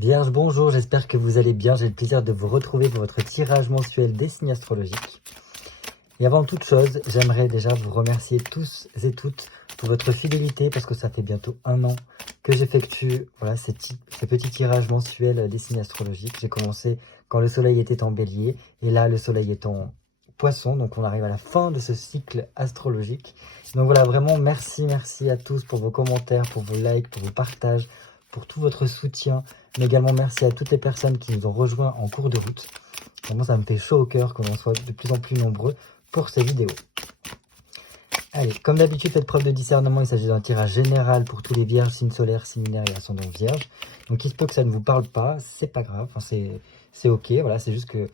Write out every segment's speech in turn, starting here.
Vierge, bonjour, j'espère que vous allez bien. J'ai le plaisir de vous retrouver pour votre tirage mensuel des signes astrologiques. Et avant toute chose, j'aimerais déjà vous remercier tous et toutes pour votre fidélité parce que ça fait bientôt 1 an que j'effectue ces petits tirages mensuels des signes astrologiques. J'ai commencé quand le soleil était en bélier et là le soleil est en poisson, donc on arrive à la fin de ce cycle astrologique. Donc voilà, vraiment merci à tous pour vos commentaires, pour vos likes, pour vos partages, pour tout votre soutien, mais également merci à toutes les personnes qui nous ont rejoints en cours de route. Vraiment, ça me fait chaud au cœur que l'on soit de plus en plus nombreux pour ces vidéos. Allez, comme d'habitude, faites preuve de discernement, il s'agit d'un tirage général pour tous les vierges, signes solaires, signes lunaires et ascendants vierges. Donc il se peut que ça ne vous parle pas, c'est pas grave, enfin, c'est ok, voilà, c'est juste que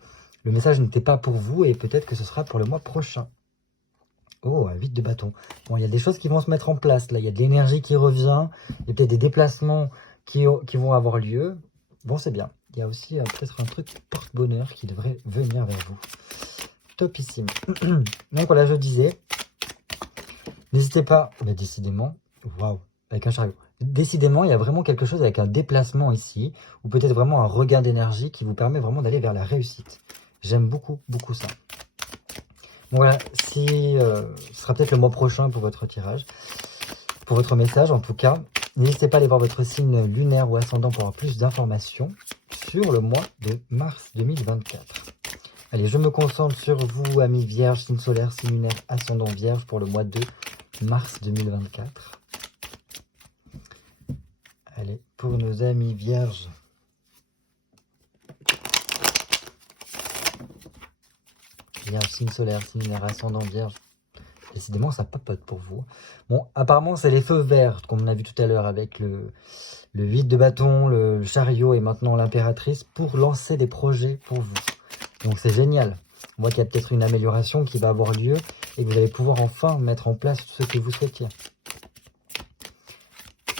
le message n'était pas pour vous et peut-être que ce sera pour le mois prochain. Oh, 8 de bâton. Bon, il y a des choses qui vont se mettre en place, là, il y a de l'énergie qui revient, il y a peut-être des déplacements qui vont avoir lieu. Bon, c'est bien. Il y a aussi peut-être un truc porte-bonheur qui devrait venir vers vous. Topissime. Donc voilà, je disais, n'hésitez pas, mais décidément, waouh, avec un chariot. Décidément, il y a vraiment quelque chose avec un déplacement ici, ou peut-être vraiment un regain d'énergie qui vous permet vraiment d'aller vers la réussite. J'aime beaucoup ça. Donc voilà, ce sera peut-être le mois prochain pour votre tirage, pour votre message en tout cas. N'hésitez pas à aller voir votre signe lunaire ou ascendant pour avoir plus d'informations sur le mois de mars 2024. Allez, je me concentre sur vous, amis vierges, signe solaire, signe lunaire, ascendant vierge pour le mois de mars 2024. Allez, pour nos amis vierges. Vierge, signe solaire, signe lunaire, ascendant vierge. Décidément, ça papote pour vous. Bon, apparemment, c'est les feux verts, comme on a vu tout à l'heure avec le 8 de bâton, le chariot et maintenant l'impératrice, pour lancer des projets pour vous. Donc c'est génial. On voit qu'il y a peut-être une amélioration qui va avoir lieu et que vous allez pouvoir enfin mettre en place ce que vous souhaitiez.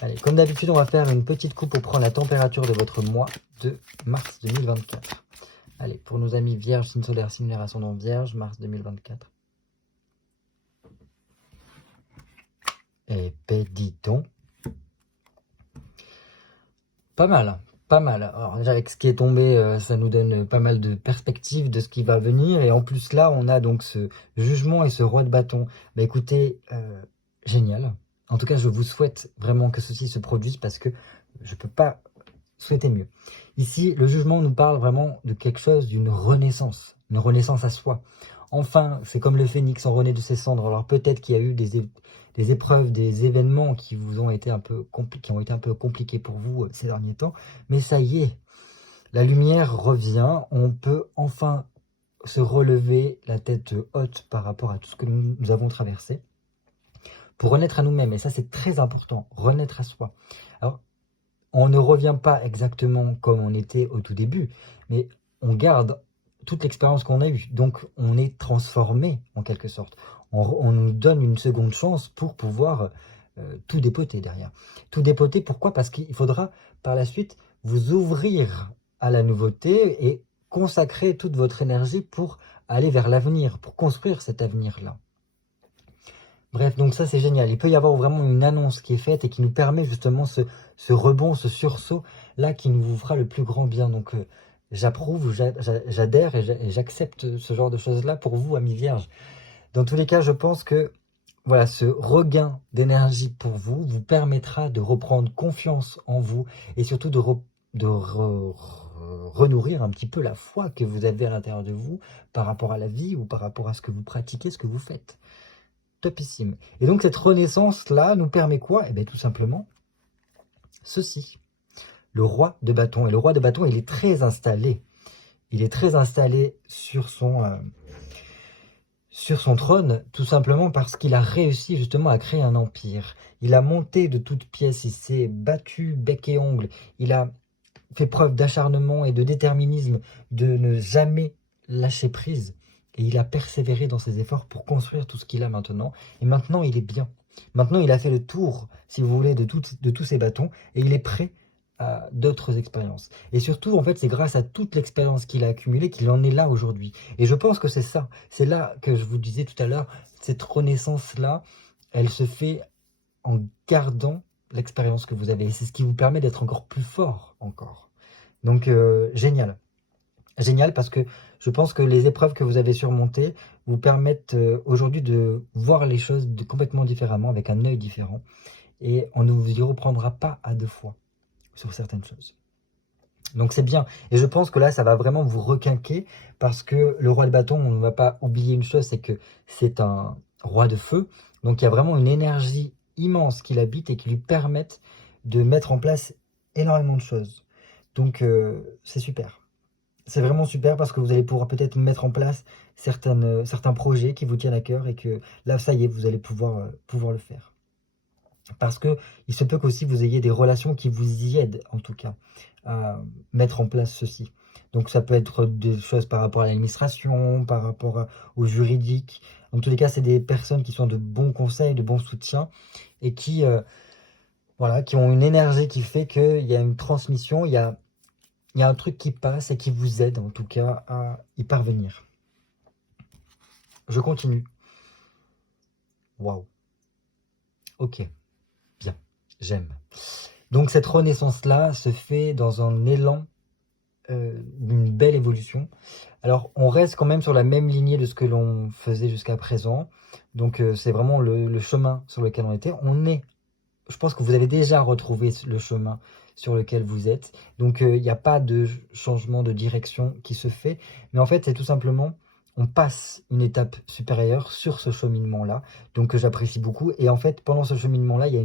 Allez, comme d'habitude, on va faire une petite coupe pour prendre la température de votre mois de mars 2024. Allez, pour nos amis vierges, signe solaire, signe lunaire, ascendant vierge, mars 2024. Eh ben, dis donc. Pas mal, pas mal. Alors déjà avec ce qui est tombé, ça nous donne pas mal de perspectives de ce qui va venir. Et en plus là, on a donc ce jugement et ce roi de bâton. Bah écoutez, génial. En tout cas, je vous souhaite vraiment que ceci se produise parce que je ne peux pas souhaiter mieux. Ici, le jugement nous parle vraiment de quelque chose, d'une renaissance, une renaissance à soi. Enfin, c'est comme le phénix en renaît de ses cendres. Alors peut-être qu'il y a eu des épreuves, des événements qui vous ont été un peu compliqués pour vous ces derniers temps, mais ça y est, la lumière revient, on peut enfin se relever la tête haute par rapport à tout ce que nous avons traversé, pour renaître à nous-mêmes, et ça c'est très important, renaître à soi. Alors, on ne revient pas exactement comme on était au tout début, mais on garde toute l'expérience qu'on a eue. Donc, on est transformé en quelque sorte. On nous donne une seconde chance pour pouvoir tout dépoter derrière. Tout dépoter, pourquoi? Parce qu'il faudra par la suite vous ouvrir à la nouveauté et consacrer toute votre énergie pour aller vers l'avenir, pour construire cet avenir-là. Bref, donc ça c'est génial. Il peut y avoir vraiment une annonce qui est faite et qui nous permet justement ce rebond, ce sursaut là qui nous fera le plus grand bien. Donc j'approuve, j'adhère et j'accepte ce genre de choses-là pour vous, amis vierges. Dans tous les cas, je pense que voilà, ce regain d'énergie pour vous vous permettra de reprendre confiance en vous et surtout de renourrir un petit peu la foi que vous avez à l'intérieur de vous par rapport à la vie ou par rapport à ce que vous pratiquez, ce que vous faites. Topissime. Et donc cette renaissance-là nous permet quoi? Eh bien tout simplement ceci. Le roi de bâton. Et le roi de bâton, il est très installé. Il est très installé sur son trône, tout simplement parce qu'il a réussi justement à créer un empire. Il a monté de toutes pièces, il s'est battu bec et ongle. Il a fait preuve d'acharnement et de déterminisme, de ne jamais lâcher prise. Et il a persévéré dans ses efforts pour construire tout ce qu'il a maintenant. Et maintenant, il est bien. Maintenant, il a fait le tour, si vous voulez, de tous ses bâtons. Et il est prêt à d'autres expériences. Et surtout, en fait, c'est grâce à toute l'expérience qu'il a accumulée qu'il en est là aujourd'hui. Et je pense que c'est ça. C'est là que je vous disais tout à l'heure, cette renaissance-là, elle se fait en gardant l'expérience que vous avez. Et c'est ce qui vous permet d'être encore plus fort encore. Donc, génial. Génial parce que je pense que les épreuves que vous avez surmontées vous permettent aujourd'hui de voir les choses complètement différemment, avec un œil différent. Et on ne vous y reprendra pas à deux fois sur certaines choses. Donc c'est bien. Et je pense que là, ça va vraiment vous requinquer parce que le roi de bâton, on ne va pas oublier une chose, c'est que c'est un roi de feu. Donc il y a vraiment une énergie immense qui l'habite et qui lui permettent de mettre en place énormément de choses. Donc c'est super. C'est vraiment super parce que vous allez pouvoir peut-être mettre en place certains projets qui vous tiennent à cœur et que là, ça y est, vous allez pouvoir le faire. Parce que il se peut qu'aussi vous ayez des relations qui vous y aident, en tout cas, à mettre en place ceci. Donc ça peut être des choses par rapport à l'administration, par rapport au juridique. En tous les cas, c'est des personnes qui sont de bons conseils, de bons soutiens et qui, voilà, qui ont une énergie qui fait qu'il y a une transmission, il y a un truc qui passe et qui vous aide en tout cas à y parvenir. Je continue. Waouh. Ok, bien, j'aime. Donc cette renaissance-là se fait dans un élan d'une belle évolution. Alors on reste quand même sur la même lignée de ce que l'on faisait jusqu'à présent. Donc c'est vraiment le chemin sur lequel on était. Je pense que vous avez déjà retrouvé le chemin sur lequel vous êtes. Donc il n'y a pas de changement de direction qui se fait. Mais en fait c'est tout simplement, on passe une étape supérieure sur ce cheminement-là. Donc j'apprécie beaucoup. Et en fait pendant ce cheminement-là, il y a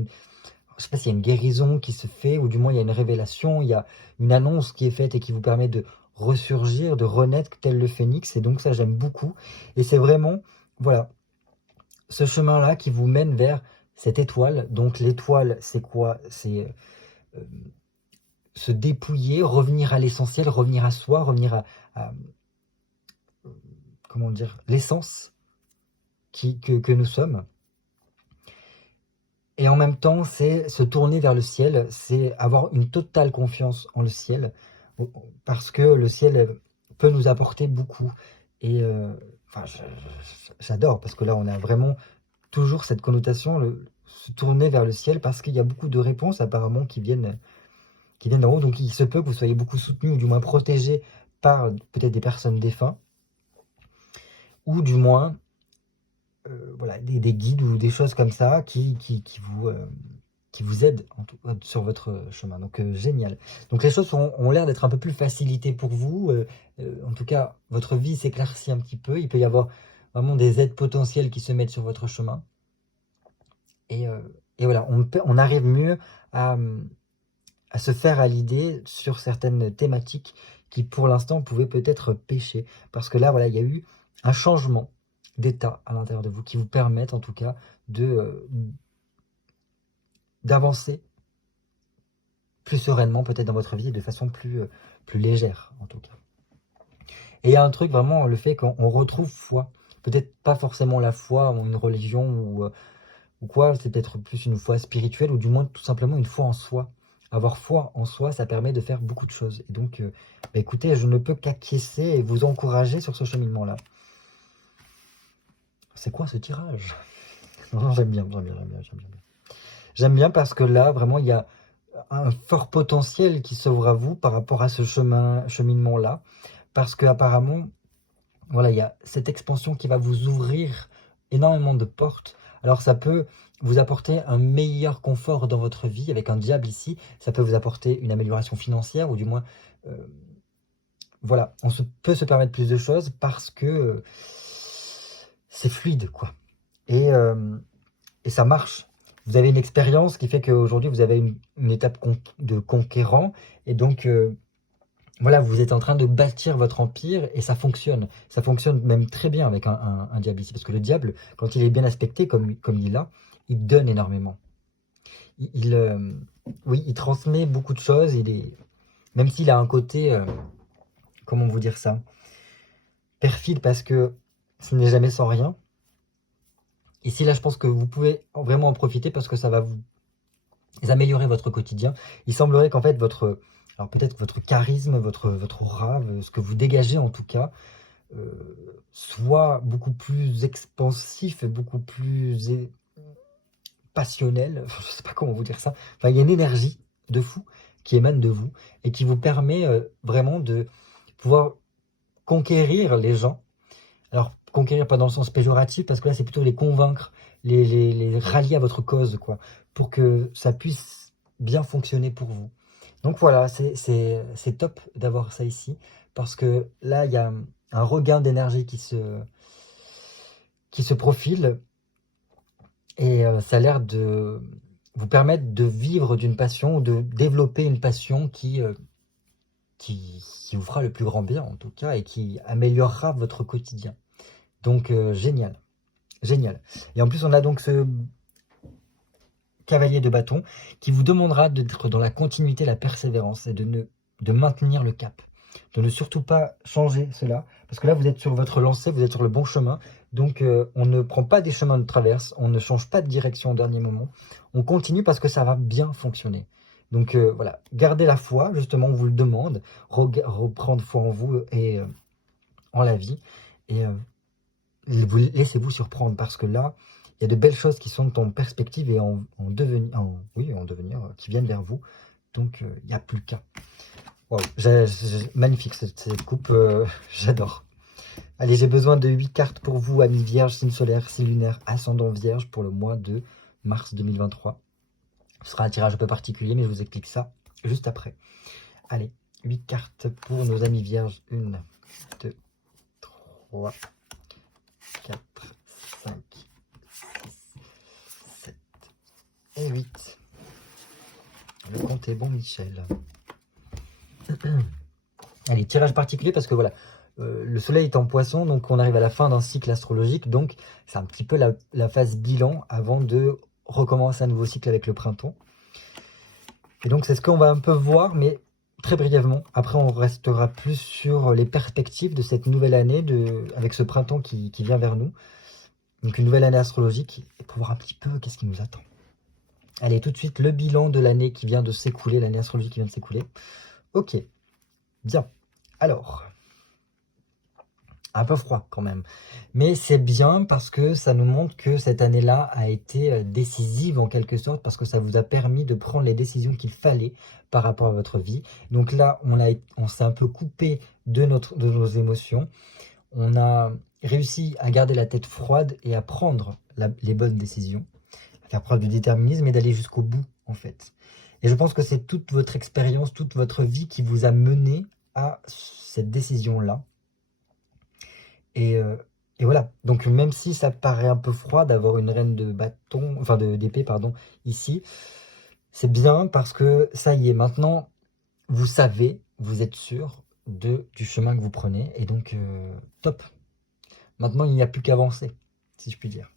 je sais pas s'il y a une guérison qui se fait, ou du moins il y a une révélation, il y a une annonce qui est faite et qui vous permet de ressurgir, de renaître tel le phénix. Et donc ça, j'aime beaucoup. Et c'est vraiment, voilà, ce chemin-là qui vous mène vers cette étoile. Donc l'étoile, c'est quoi? C'est euh, se dépouiller, revenir à l'essentiel, revenir à soi, revenir à, comment dire, l'essence que nous sommes. Et en même temps, c'est se tourner vers le ciel, c'est avoir une totale confiance en le ciel, parce que le ciel peut nous apporter beaucoup. Et enfin, j'adore, parce que là, on a vraiment toujours cette connotation, se tourner vers le ciel, parce qu'il y a beaucoup de réponses apparemment qui viennent d'en haut. Donc il se peut que vous soyez beaucoup soutenu, ou du moins protégé par peut-être des personnes défuntes, ou du moins voilà, des guides ou des choses comme ça qui vous aident sur votre chemin. Donc génial. Donc les choses ont l'air d'être un peu plus facilitées pour vous. En tout cas, votre vie s'éclaircit un petit peu. Il peut y avoir vraiment des aides potentielles qui se mettent sur votre chemin. Et, euh, et voilà, on arrive mieux à, à se faire à l'idée sur certaines thématiques qui pour l'instant pouvaient peut-être pécher. Parce que là, voilà, il y a eu un changement d'état à l'intérieur de vous qui vous permettent en tout cas d'avancer plus sereinement peut-être dans votre vie et de façon plus légère en tout cas. Et il y a un truc vraiment, le fait qu'on retrouve foi. Peut-être pas forcément la foi en une religion ou quoi, c'est peut-être plus une foi spirituelle ou du moins tout simplement une foi en soi. Avoir foi en soi, ça permet de faire beaucoup de choses. Et donc, bah écoutez, je ne peux qu'acquiescer et vous encourager sur ce cheminement-là. C'est quoi ce tirage? Non, j'aime bien, j'aime bien, j'aime bien, j'aime bien. J'aime bien parce que là, vraiment, il y a un fort potentiel qui s'ouvre à vous par rapport à ce cheminement-là. Parce qu'apparemment, voilà, il y a cette expansion qui va vous ouvrir énormément de portes. Alors ça peut vous apporter un meilleur confort dans votre vie avec un diable ici. Ça peut vous apporter une amélioration financière ou du moins, voilà, peut se permettre plus de choses parce que c'est fluide, quoi. Et, euh, et ça marche. Vous avez une expérience qui fait qu'aujourd'hui vous avez une étape de conquérant et donc voilà, vous êtes en train de bâtir votre empire et ça fonctionne. Ça fonctionne même très bien avec un diable ici. Parce que le diable, quand il est bien aspecté, comme il est là, il donne énormément. Oui, il transmet beaucoup de choses. Même s'il a un côté, comment vous dire ça, perfide parce que ce n'est jamais sans rien. Ici, là, je pense que vous pouvez vraiment en profiter parce que ça va vous améliorer votre quotidien. Il semblerait qu'en fait, alors peut-être votre charisme, votre aura, ce que vous dégagez en tout cas, soit beaucoup plus expansif et beaucoup plus passionnel, je ne sais pas comment vous dire ça. Enfin, il y a une énergie de fou qui émane de vous et qui vous permet vraiment de pouvoir conquérir les gens. Alors, conquérir pas dans le sens péjoratif, parce que là, c'est plutôt les convaincre, les rallier à votre cause, quoi, pour que ça puisse bien fonctionner pour vous. Donc voilà, c'est top d'avoir ça ici, parce que là, il y a un regain d'énergie qui se profile, et ça a l'air de vous permettre de vivre d'une passion, ou de développer une passion qui vous fera le plus grand bien, en tout cas, et qui améliorera votre quotidien. Donc, génial. Génial. Et en plus, on a donc ce cavalier de bâton qui vous demandera d'être dans la continuité, la persévérance et de maintenir le cap. De ne surtout pas changer cela. Parce que là, vous êtes sur votre lancée, vous êtes sur le bon chemin. Donc, on ne prend pas des chemins de traverse, on ne change pas de direction au dernier moment. On continue parce que ça va bien fonctionner. Donc, voilà, gardez la foi, justement, on vous le demande. Reprendre foi en vous et en la vie. Et laissez-vous surprendre parce que là, il y a de belles choses qui sont en perspective et en devenir, qui viennent vers vous. Donc, il n'y a plus qu'à. Wow, magnifique cette coupe, j'adore. Allez, j'ai besoin de 8 cartes pour vous, amis vierge, signe solaire, signe lunaire, ascendant vierge pour le mois de mars 2023. Ce sera un tirage un peu particulier, mais je vous explique ça juste après. Allez, 8 cartes pour nos amis vierges. 1, 2, 3, 4, 5, 6, 7 et 8. Le compte est bon, Michel. Allez, tirage particulier parce que voilà, le soleil est en poisson, donc on arrive à la fin d'un cycle astrologique, donc c'est un petit peu la phase bilan avant de recommencer un nouveau cycle avec le printemps. Et donc c'est ce qu'on va un peu voir, mais très brièvement. Après, on restera plus sur les perspectives de cette nouvelle année, avec ce printemps qui vient vers nous. Donc une nouvelle année astrologique, et pour voir un petit peu qu'est-ce qui nous attend. Allez, tout de suite, le bilan de l'année qui vient de s'écouler, l'année astrologique qui vient de s'écouler. Ok, bien. Alors, un peu froid quand même. Mais c'est bien parce que ça nous montre que cette année-là a été décisive en quelque sorte, parce que ça vous a permis de prendre les décisions qu'il fallait par rapport à votre vie. Donc là, on s'est un peu coupé de nos émotions. On a réussi à garder la tête froide et à prendre les bonnes décisions, à faire preuve de déterminisme et d'aller jusqu'au bout en fait. Et je pense que c'est toute votre expérience, toute votre vie qui vous a mené à cette décision-là. Et voilà, donc même si ça paraît un peu froid d'avoir une reine de bâton, enfin d'épée, pardon, ici, c'est bien parce que ça y est, maintenant, vous savez, vous êtes sûr du chemin que vous prenez, et donc top. Maintenant, il n'y a plus qu'avancer, si je puis dire.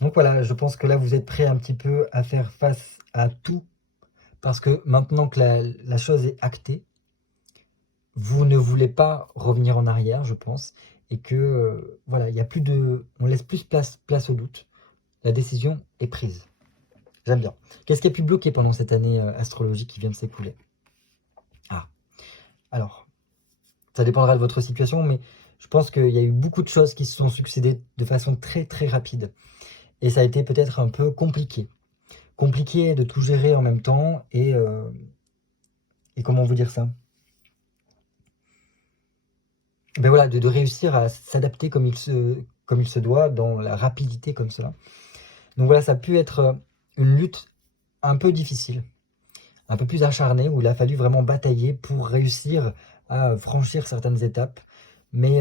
Donc voilà, je pense que là, vous êtes prêts un petit peu à faire face à tout, parce que maintenant que la chose est actée, vous ne voulez pas revenir en arrière, je pense, et que voilà, il y a plus on laisse plus place au doute. La décision est prise. J'aime bien. Qu'est-ce qui a pu bloquer pendant cette année astrologique qui vient de s'écouler? Ah, alors, ça dépendra de votre situation, mais je pense qu'il y a eu beaucoup de choses qui se sont succédées de façon très très rapide. Et ça a été peut-être un peu compliqué. Compliqué de tout gérer en même temps, et comment vous dire ça? Ben voilà, de réussir à s'adapter comme il se doit, dans la rapidité comme cela. Donc voilà, ça a pu être une lutte un peu difficile, un peu plus acharnée, où il a fallu vraiment batailler pour réussir à franchir certaines étapes. Mais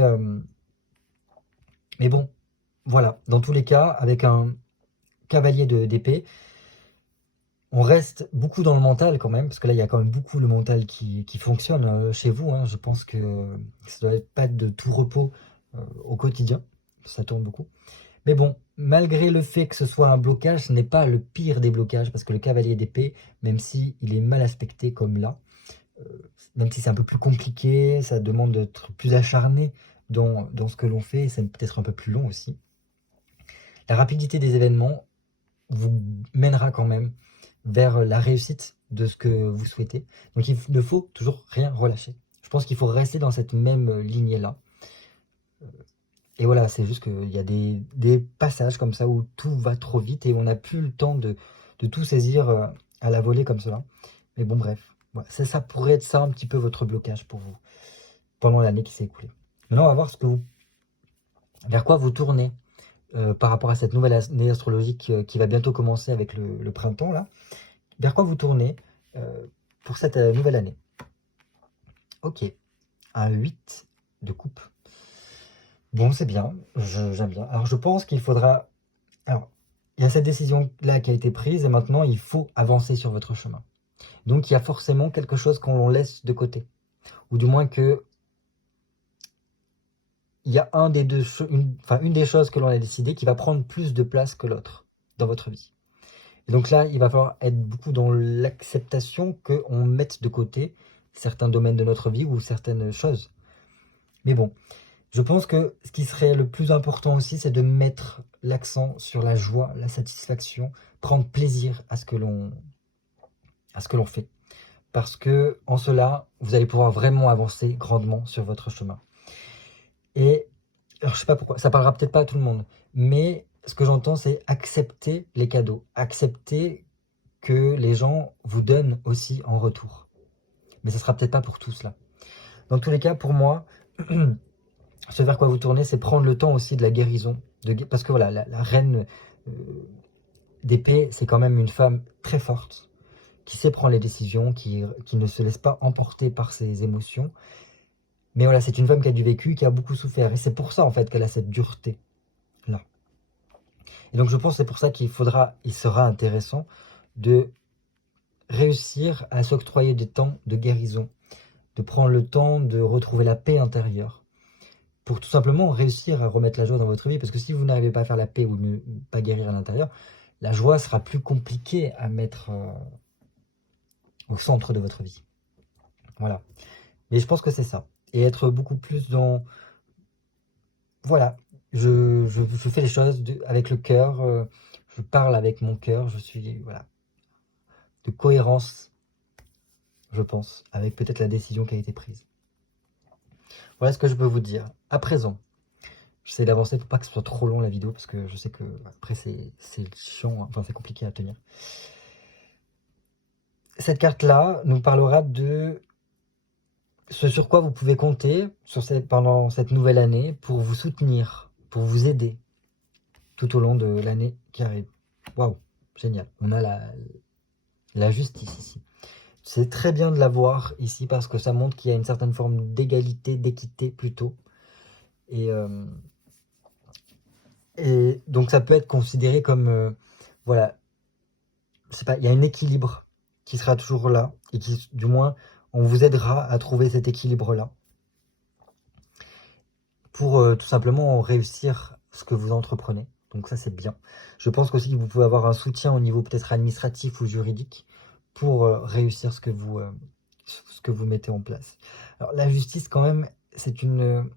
bon, voilà, dans tous les cas, avec un cavalier d'épée, on reste beaucoup dans le mental quand même, parce que là, il y a quand même beaucoup le mental qui fonctionne chez vous. Hein. Je pense que ça doit pas être de tout repos au quotidien, ça tourne beaucoup. Mais bon, malgré le fait que ce soit un blocage, ce n'est pas le pire des blocages, parce que le cavalier d'épée, même si il est mal aspecté comme là, même si c'est un peu plus compliqué, ça demande d'être plus acharné dans ce que l'on fait, et c'est peut-être un peu plus long aussi. La rapidité des événements vous mènera quand même vers la réussite de ce que vous souhaitez. Donc il ne faut toujours rien relâcher. Je pense qu'il faut rester dans cette même lignée-là. Et voilà, c'est juste qu'il y a des passages comme ça où tout va trop vite et on n'a plus le temps de tout saisir à la volée comme cela. Mais bon, bref. Voilà. Ça pourrait être ça un petit peu votre blocage pour vous pendant l'année qui s'est écoulée. Maintenant, on va voir vers quoi vous tournez par rapport à cette nouvelle année astrologique qui va bientôt commencer avec le printemps, là. Vers quoi vous tournez pour cette nouvelle année? Ok, un 8 de coupe. Bon, c'est bien, j'aime bien. Alors, je pense qu'il faudra... Alors, il y a cette décision-là qui a été prise et maintenant, il faut avancer sur votre chemin. Donc, il y a forcément quelque chose qu'on laisse de côté. Ou du moins que il y a une des choses que l'on a décidé qui va prendre plus de place que l'autre dans votre vie. Et donc là, il va falloir être beaucoup dans l'acceptation qu'on mette de côté certains domaines de notre vie ou certaines choses. Mais bon, je pense que ce qui serait le plus important aussi, c'est de mettre l'accent sur la joie, la satisfaction, prendre plaisir à ce que l'on fait. Parce que en cela, vous allez pouvoir vraiment avancer grandement sur votre chemin. Et alors, je sais pas pourquoi, ça parlera peut-être pas à tout le monde, mais ce que j'entends, c'est accepter les cadeaux, accepter que les gens vous donnent aussi en retour. Mais ça sera peut-être pas pour tous là. Dans tous les cas, pour moi, ce vers quoi vous tournez, c'est prendre le temps aussi de la guérison. Parce que voilà, la reine d'épée, c'est quand même une femme très forte, qui sait prendre les décisions, qui ne se laisse pas emporter par ses émotions. Mais voilà, c'est une femme qui a du vécu, qui a beaucoup souffert. Et c'est pour ça, en fait, qu'elle a cette dureté-là. Et donc, je pense que c'est pour ça il sera intéressant de réussir à s'octroyer des temps de guérison, de prendre le temps de retrouver la paix intérieure, pour tout simplement réussir à remettre la joie dans votre vie. Parce que si vous n'arrivez pas à faire la paix ou ne pas guérir à l'intérieur, la joie sera plus compliquée à mettre au centre de votre vie. Voilà. Mais je pense que c'est ça. Et être beaucoup plus dans... Voilà, je fais les choses avec le cœur, je parle avec mon cœur, je suis... Voilà. De cohérence, je pense, avec peut-être la décision qui a été prise. Voilà ce que je peux vous dire. À présent, j'essaie d'avancer pour pas que ce soit trop long la vidéo, parce que je sais que après c'est chiant, enfin c'est compliqué à tenir. Cette carte-là nous parlera de ce sur quoi vous pouvez compter pendant cette nouvelle année pour vous soutenir, pour vous aider tout au long de l'année qui arrive. Waouh, génial. On a la justice ici. C'est très bien de la voir ici parce que ça montre qu'il y a une certaine forme d'égalité, d'équité plutôt. Et donc ça peut être considéré comme, voilà, je sais pas, il y a un équilibre qui sera toujours là et qui, du moins, on vous aidera à trouver cet équilibre-là pour tout simplement réussir ce que vous entreprenez. Donc ça, c'est bien. Je pense qu'aussi que vous pouvez avoir un soutien au niveau peut-être administratif ou juridique pour réussir ce que vous mettez en place. Alors la justice, quand même, c'est une...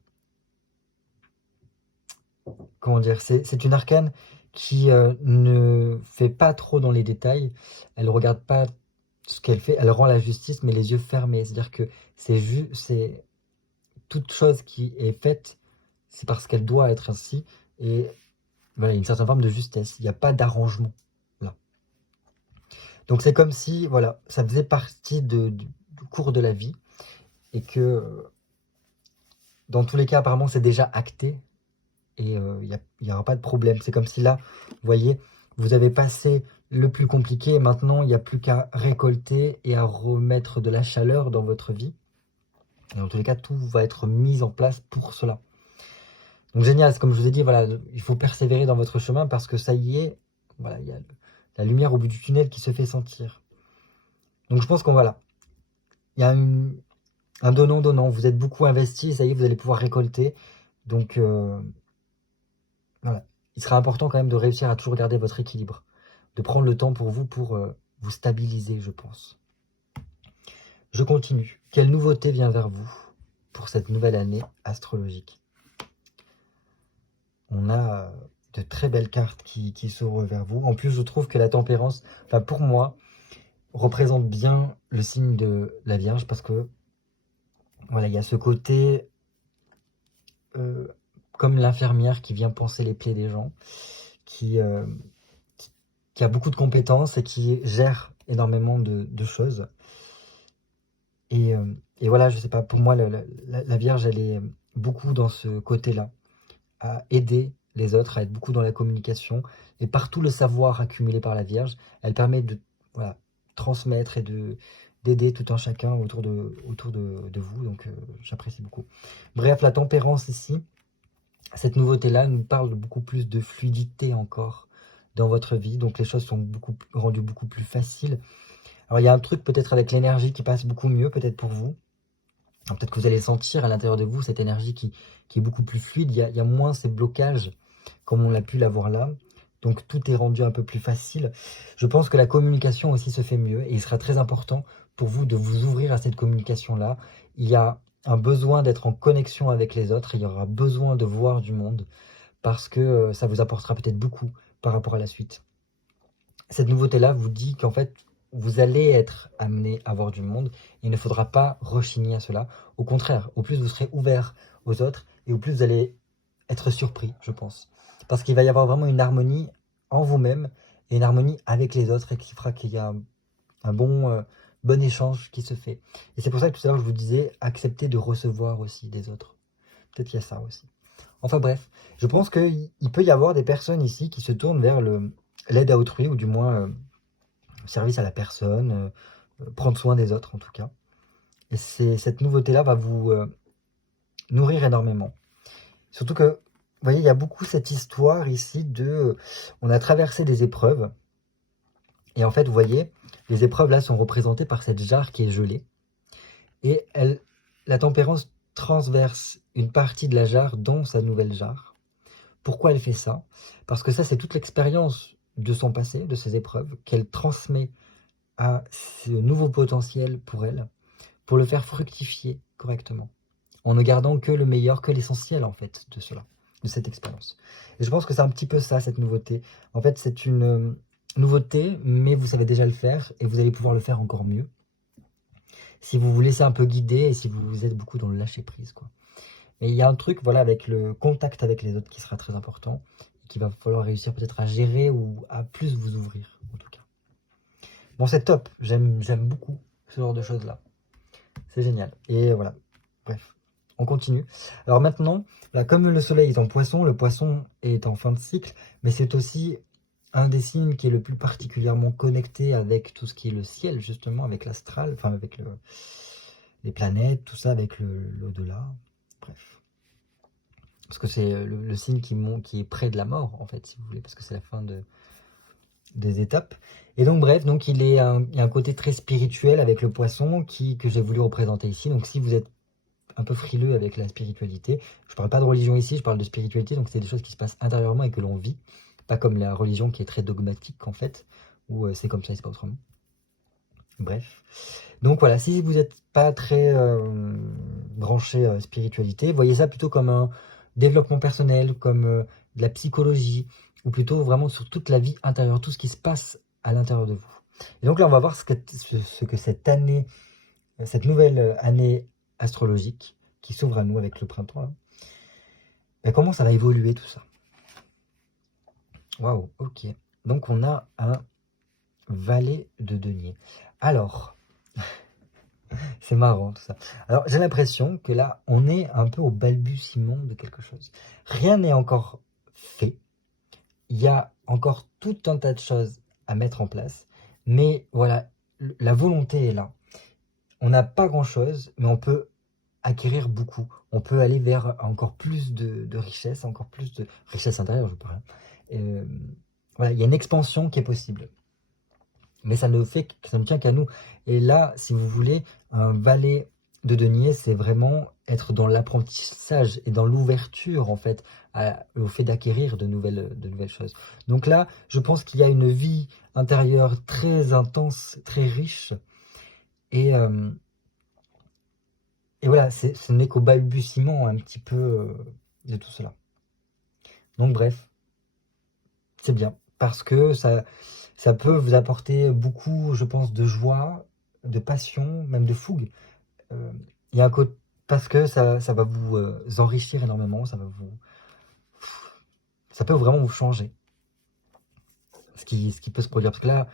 comment dire, c'est une arcane qui ne fait pas trop dans les détails. Elle ne regarde pas ce qu'elle fait. Elle rend la justice, mais les yeux fermés. C'est-à-dire que c'est toute chose qui est faite, c'est parce qu'elle doit être ainsi. Et voilà, il y a une certaine forme de justesse. Il n'y a pas d'arrangement là. Donc c'est comme si, voilà, ça faisait partie du cours de la vie. Et que, dans tous les cas, apparemment, c'est déjà acté. Et il n'y aura pas de problème. C'est comme si là, vous voyez, vous avez passé le plus compliqué et maintenant, il n'y a plus qu'à récolter et à remettre de la chaleur dans votre vie. Et dans tous les cas, tout va être mis en place pour cela. Donc génial, c'est comme je vous ai dit, voilà, il faut persévérer dans votre chemin parce que ça y est, voilà, il y a la lumière au bout du tunnel qui se fait sentir. Donc je pense qu'on voilà, il y a un donnant-donnant, vous êtes beaucoup investi, ça y est, vous allez pouvoir récolter. Donc voilà, il sera important quand même de réussir à toujours garder votre équilibre, de prendre le temps pour vous stabiliser, je pense. Je continue. Quelle nouveauté vient vers vous pour cette nouvelle année astrologique? On a de très belles cartes qui s'ouvrent vers vous. En plus, je trouve que la tempérance, enfin pour moi, représente bien le signe de la Vierge parce que voilà, il y a ce côté comme l'infirmière qui vient panser les plaies des gens, qui a beaucoup de compétences et qui gère énormément de choses. Et, euh, et voilà, je sais pas, pour moi, la Vierge, elle est beaucoup dans ce côté-là, à aider les autres, à être beaucoup dans la communication. Et par tout le savoir accumulé par la Vierge, elle permet de, voilà, transmettre et d'aider tout un chacun autour de vous. Donc j'apprécie beaucoup. Bref, la tempérance ici, cette nouveauté-là nous parle beaucoup plus de fluidité encore dans votre vie. Donc les choses sont rendues beaucoup plus faciles. Alors il y a un truc peut-être avec l'énergie qui passe beaucoup mieux, peut-être pour vous. Peut-être que vous allez sentir à l'intérieur de vous cette énergie qui est beaucoup plus fluide. Il y a moins ces blocages comme on l'a pu l'avoir là. Donc tout est rendu un peu plus facile. Je pense que la communication aussi se fait mieux et il sera très important pour vous de vous ouvrir à cette communication-là. Il y a un besoin d'être en connexion avec les autres. Il y aura besoin de voir du monde parce que ça vous apportera peut-être beaucoup par rapport à la suite. Cette nouveauté-là vous dit qu'en fait, vous allez être amené à voir du monde. Il ne faudra pas rechigner à cela. Au contraire, au plus vous serez ouvert aux autres et au plus vous allez être surpris, je pense. Parce qu'il va y avoir vraiment une harmonie en vous-même et une harmonie avec les autres et qui fera qu'il y a un bon échange qui se fait. Et c'est pour ça que tout à l'heure je vous disais, accepter de recevoir aussi des autres. Peut-être qu'il y a ça aussi. Enfin bref, je pense qu'il peut y avoir des personnes ici qui se tournent vers l'aide à autrui, ou du moins service à la personne, prendre soin des autres en tout cas. Et cette nouveauté-là va vous nourrir énormément. Surtout que, vous voyez, il y a beaucoup cette histoire ici on a traversé des épreuves, et en fait, vous voyez, les épreuves là sont représentées par cette jarre qui est gelée, et la tempérance transverse une partie de la jarre dans sa nouvelle jarre. Pourquoi elle fait ça? Parce que ça, c'est toute l'expérience de son passé, de ses épreuves, qu'elle transmet à ce nouveau potentiel pour elle, pour le faire fructifier correctement, en ne gardant que le meilleur, que l'essentiel en fait de cela, de cette expérience. Et je pense que c'est un petit peu ça, cette nouveauté. En fait, c'est une nouveauté, mais vous savez déjà le faire, et vous allez pouvoir le faire encore mieux, si vous vous laissez un peu guider, et si vous êtes beaucoup dans le lâcher-prise, quoi. Mais il y a un truc, voilà, avec le contact avec les autres qui sera très important, et qu'il va falloir réussir peut-être à gérer, ou à plus vous ouvrir, en tout cas. Bon, c'est top, j'aime beaucoup ce genre de choses-là. C'est génial. Et voilà, bref, on continue. Alors maintenant, là, comme le soleil est en poisson, le poisson est en fin de cycle, mais c'est aussi un des signes qui est le plus particulièrement connecté avec tout ce qui est le ciel, justement, avec l'astral, enfin avec les planètes, tout ça, avec l'au-delà, bref. Parce que c'est le signe qui est près de la mort, en fait, si vous voulez, parce que c'est la fin des étapes. Et donc bref, donc il y a un côté très spirituel avec le poisson que j'ai voulu représenter ici. Donc si vous êtes un peu frileux avec la spiritualité, je parle pas de religion ici, je parle de spiritualité, donc c'est des choses qui se passent intérieurement et que l'on vit, pas comme la religion qui est très dogmatique en fait, où c'est comme ça et c'est pas autrement. Bref. Donc voilà, si vous n'êtes pas très branché spiritualité, voyez ça plutôt comme un développement personnel, comme de la psychologie, ou plutôt vraiment sur toute la vie intérieure, tout ce qui se passe à l'intérieur de vous. Et donc là, on va voir ce que cette année, cette nouvelle année astrologique qui s'ouvre à nous avec le printemps, là, ben, comment ça va évoluer tout ça. Waouh, ok. Donc on a un valet de denier. Alors, c'est marrant tout ça. Alors j'ai l'impression que là, on est un peu au balbutiement de quelque chose. Rien n'est encore fait. Il y a encore tout un tas de choses à mettre en place. Mais voilà, la volonté est là. On n'a pas grand-chose, mais on peut acquérir beaucoup. On peut aller vers encore plus de richesse, encore plus de richesse intérieure, je parle. Voilà, il y a une expansion qui est possible. Mais ça ne tient qu'à nous. Et là, si vous voulez, un valet de denier, c'est vraiment être dans l'apprentissage et dans l'ouverture, en fait, au fait d'acquérir de nouvelles choses. Donc là, je pense qu'il y a une vie intérieure très intense, très riche. Et, euh, et voilà, ce n'est qu'au balbutiement un petit peu de tout cela. Donc bref, c'est bien. Parce que ça peut vous apporter beaucoup, je pense, de joie, de passion, même de fougue. Il y a un côté, parce que ça va vous enrichir énormément, ça peut vraiment vous changer ce qui peut se produire. Parce que là,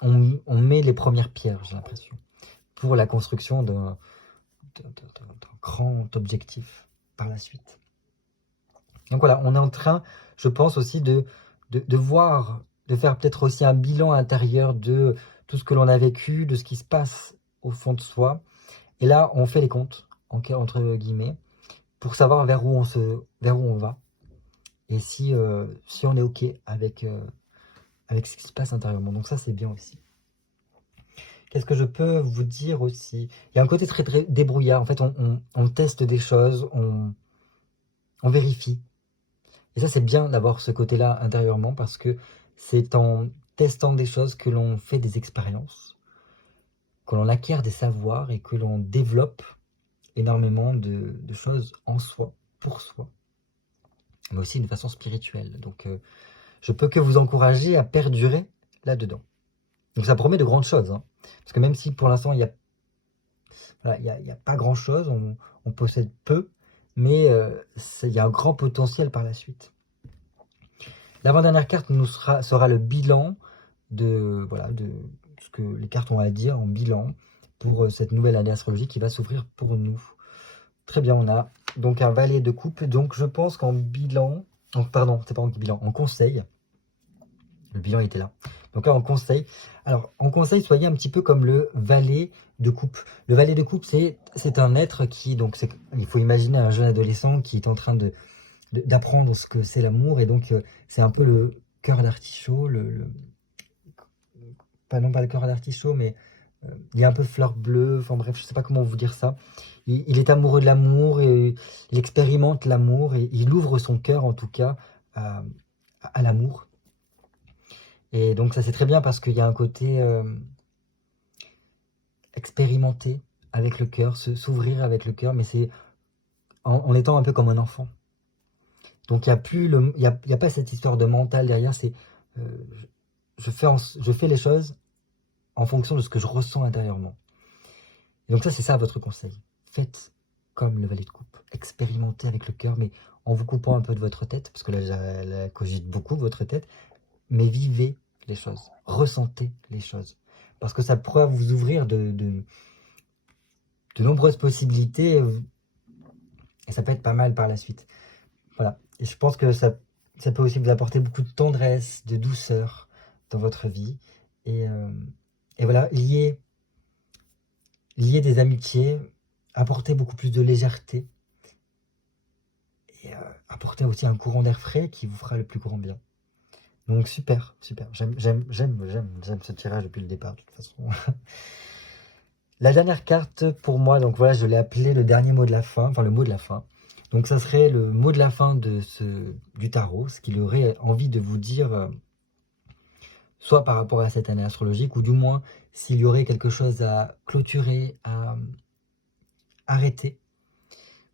on met les premières pierres, j'ai l'impression. pour la construction d'un grand objectif par la suite. Donc voilà, on est en train, je pense aussi, de voir, de faire peut-être aussi un bilan intérieur de tout ce que l'on a vécu, de ce qui se passe au fond de soi. Et là, on fait les comptes, entre guillemets, pour savoir vers où on va. Et si on est OK avec ce qui se passe intérieurement. Donc ça, c'est bien aussi. Qu'est-ce que je peux vous dire aussi? Il y a un côté très, très débrouillard. En fait, on teste des choses, on vérifie. Et ça, c'est bien d'avoir ce côté-là intérieurement parce que c'est en testant des choses que l'on fait des expériences, que l'on acquiert des savoirs et que l'on développe énormément de choses en soi, pour soi, mais aussi de façon spirituelle. Donc, je peux que vous encourager à perdurer là-dedans. Donc, ça promet de grandes choses, hein, parce que même si pour l'instant, il n'y a, voilà, y a pas grand-chose, on possède peu, mais il y a un grand potentiel par la suite. L'avant-dernière carte sera le bilan de ce que les cartes ont à dire en bilan pour cette nouvelle année astrologique qui va s'ouvrir pour nous. Très bien, on a donc un valet de coupe. Donc je pense qu'en bilan, pardon, c'est pas en bilan, en conseil, le bilan était là. Donc là, en conseil, alors en conseil, soyez un petit peu comme le valet de coupe. Le valet de coupe, c'est un être qui, donc il faut imaginer un jeune adolescent qui est en train d'apprendre ce que c'est l'amour, et donc c'est un peu le cœur d'artichaut, non pas le cœur d'artichaut, mais il est un peu fleur bleue, enfin bref, je sais pas comment vous dire ça. Il est amoureux de l'amour, et il expérimente l'amour, et il ouvre son cœur en tout cas à l'amour. Et donc ça c'est très bien parce qu'il y a un côté expérimenter avec le cœur, s'ouvrir avec le cœur, mais c'est en étant un peu comme un enfant. Donc il n'y a pas cette histoire de mental derrière, c'est je fais les choses en fonction de ce que je ressens intérieurement. Et donc ça, c'est ça votre conseil. Faites comme le valet de coupe. Expérimentez avec le cœur, mais en vous coupant un peu de votre tête, parce que là, elle cogite beaucoup votre tête, mais vivez les choses, ressentez les choses. Parce que ça pourra vous ouvrir de nombreuses possibilités, et ça peut être pas mal par la suite. Voilà. Et je pense que ça peut aussi vous apporter beaucoup de tendresse, de douceur dans votre vie. Et voilà, lier des amitiés, apporter beaucoup plus de légèreté, et apporter aussi un courant d'air frais qui vous fera le plus grand bien. Donc super, super. J'aime ce tirage depuis le départ, de toute façon. La dernière carte pour moi, donc voilà, je l'ai appelé le dernier mot de la fin, enfin le mot de la fin. Donc ça serait le mot de la fin du tarot, ce qu'il aurait envie de vous dire, soit par rapport à cette année astrologique, ou du moins s'il y aurait quelque chose à clôturer, à arrêter,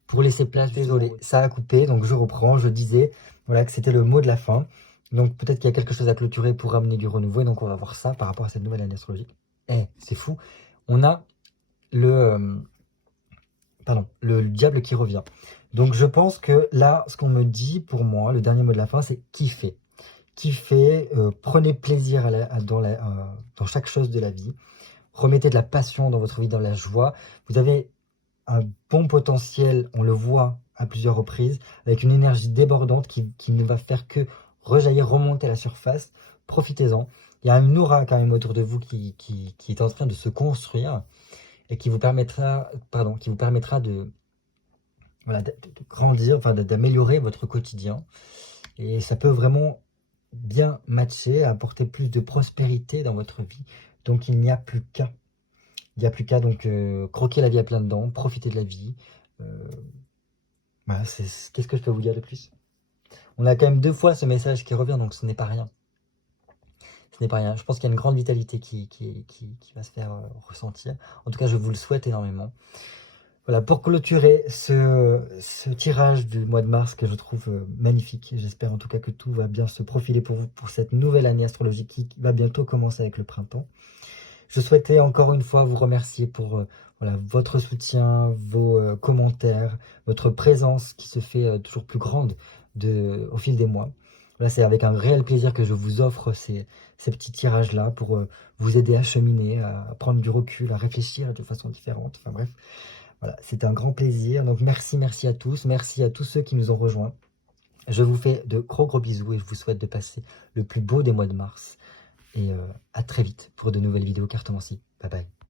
pour laisser place. Désolé, ça a coupé, donc je reprends. Je disais voilà, que c'était le mot de la fin. Donc peut-être qu'il y a quelque chose à clôturer pour ramener du renouveau, et donc on va voir ça par rapport à cette nouvelle année astrologique. C'est fou, on a le diable qui revient. Donc je pense que là, ce qu'on me dit pour moi, le dernier mot de la fin, c'est kiffer. Kiffer, prenez plaisir dans chaque chose de la vie. Remettez de la passion dans votre vie, dans la joie. Vous avez un bon potentiel, on le voit à plusieurs reprises, avec une énergie débordante qui ne va faire que rejaillir, remonter à la surface. Profitez-en. Il y a une aura quand même autour de vous qui est en train de se construire, et qui vous permettra de grandir, enfin d'améliorer votre quotidien. Et ça peut vraiment bien matcher, apporter plus de prospérité dans votre vie. Donc il n'y a plus qu'à. Donc croquer la vie à pleines dents, profiter de la vie. Voilà, qu'est-ce que je peux vous dire de plus? On a quand même 2 fois ce message qui revient, donc ce n'est pas rien. Ce n'est pas rien. Je pense qu'il y a une grande vitalité qui va se faire ressentir. En tout cas, je vous le souhaite énormément. Voilà, pour clôturer ce tirage du mois de mars que je trouve magnifique. J'espère en tout cas que tout va bien se profiler pour vous pour cette nouvelle année astrologique qui va bientôt commencer avec le printemps. Je souhaitais encore une fois vous remercier pour votre soutien, vos commentaires, votre présence qui se fait toujours plus grande au fil des mois. Voilà, c'est avec un réel plaisir que je vous offre ces petits tirages-là pour vous aider à cheminer, à prendre du recul, à réfléchir de façon différente. Enfin bref, voilà, c'était un grand plaisir. Donc merci à tous. Merci à tous ceux qui nous ont rejoints. Je vous fais de gros bisous et je vous souhaite de passer le plus beau des mois de mars. Et à très vite pour de nouvelles vidéos cartomancie. Bye bye.